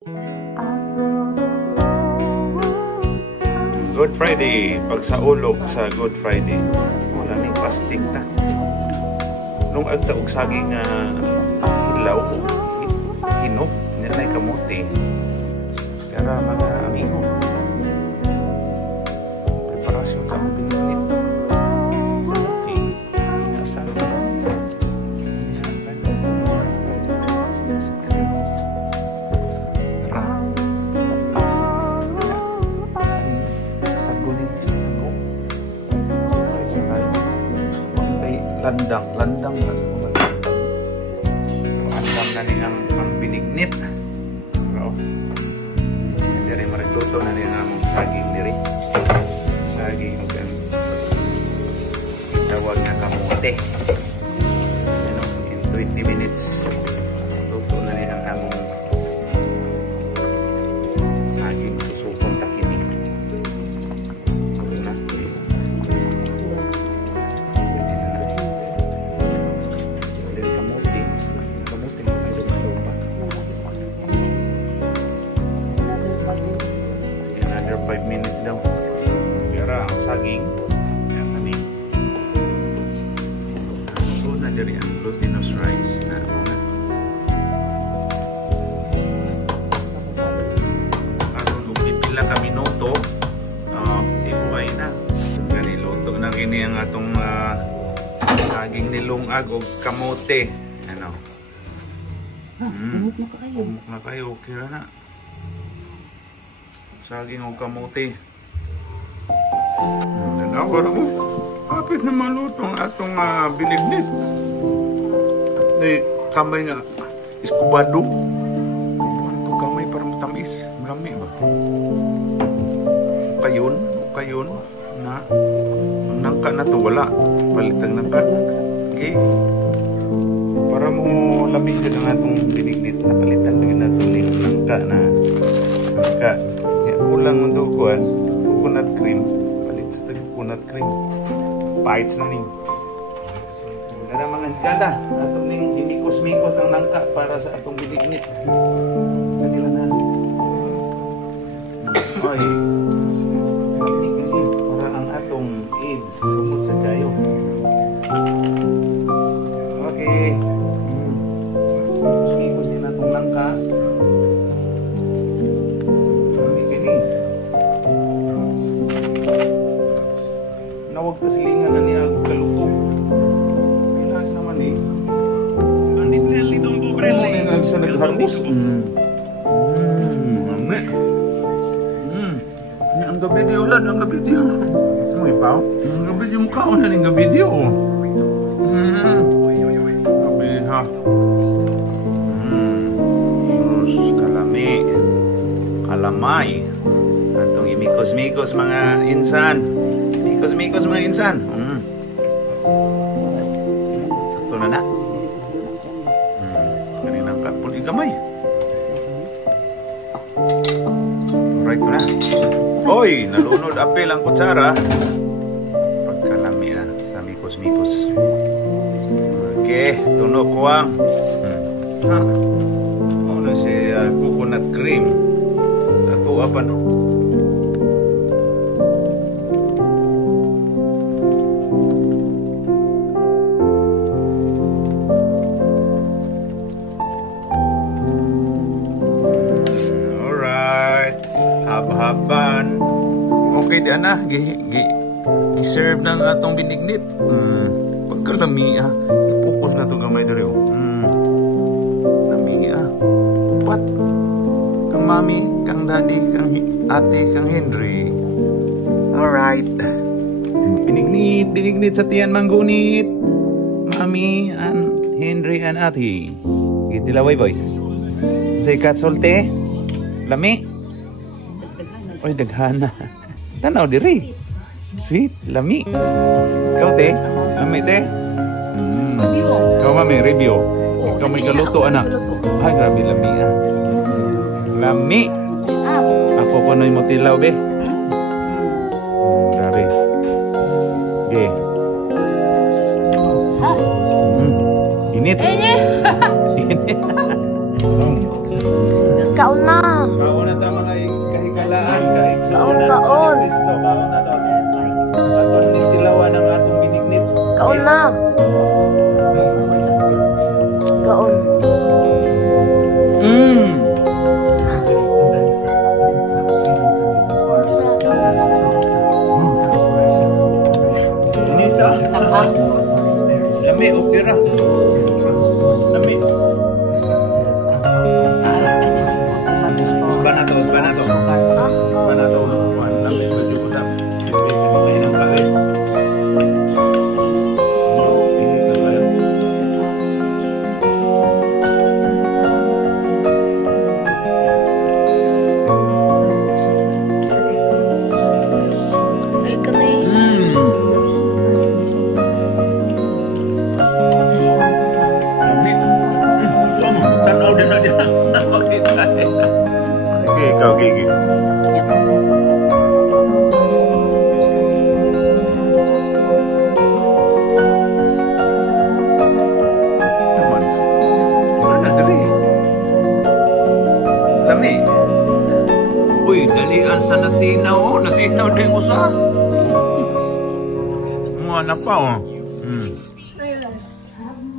Good Friday, pag sa ulog sa Good Friday, wala ning fasting ta. Nung agta og saging hilaw o hinog, nilay kamote. Kaya mga amigo, preparasyon ka ng binigit. Kamote, nasa landang na sa mga landang na niyang binignit. Pero hindi rin maragluto na niyang saging diri. Saging ng tawag na kamote. In 20 minutes luto na niyang among saging susukong takini. Another 5 minutes daw. Kaya ang saging kaya kami so na diri ang glutinous rice na mga aron upipila kami noto ibuhay na gani luto na kini ang atong saging nilungag o kamote ano umok na kayo kira na saging o kamote. Parang kapit na maluto ang atong binignit. Kamay nga iskubado. Ito kamay parang tamis. Malami ba? Kayon na ang nangka na to wala. Balitang nangka. Okay. Para mo lamigan ang atong binignit na palitan din natin yung nangka na nangka. Ulang untuk kuan coconut cream palit sa coconut cream bites na ning dara mga kada atong ning himikos-mikos ang nangka para sa atong binignit kanila na ay kasi para ang atong AIDS sumot sa kayo okay himikos din atong nangka. Nawag tasilingan na niya kalukog. Pinas naman eh. Bandit na litong pobre lang. Oo, nga sa nagharus. Ang gabidio lad, ang gabidio. Gusto mo ipaw? Ang gabidio yung kaon na ng gabidio. Gabi ha. Sus, kalami. Kalamay. Atong imikos-mikos mga insan. Mikos mga insan. Sakto na na. Kaninang kapul igamay. Right na. Oy, nalunod apel ang kutsara. Pagkalami na sa mikos-mikos. Okay, tunog ko ang ano si coconut cream. Ito apa no? Haban. Okay di ana gi-serve ng atong binignit. Pagkalami i-focus na to gamay diri. Lami upat. Kang mami, kang daddy, kang ate, kang Henry. Alright. Binignit sa tiyan manggunit. Mami and Henry and ate. Gitilaway boy. Say kat solte. Lami. Oy, daghana. Tanaw diri. Sweet, lami. Ikaw, te? Lami, te? Ikaw, mami, review. Ikaw may galuto, anak. Ay, grabe, lami, Lami. Ako pa no'y mo tilaw, be. Grabe. Okay. Init. Init. Ikaw na. Sige, ikaw, Gigi. Naman. Ano, dali. Lami. Uy, dalian sa nasinaw. Oh. Nasinaw din usa. Mga anak pa, oh.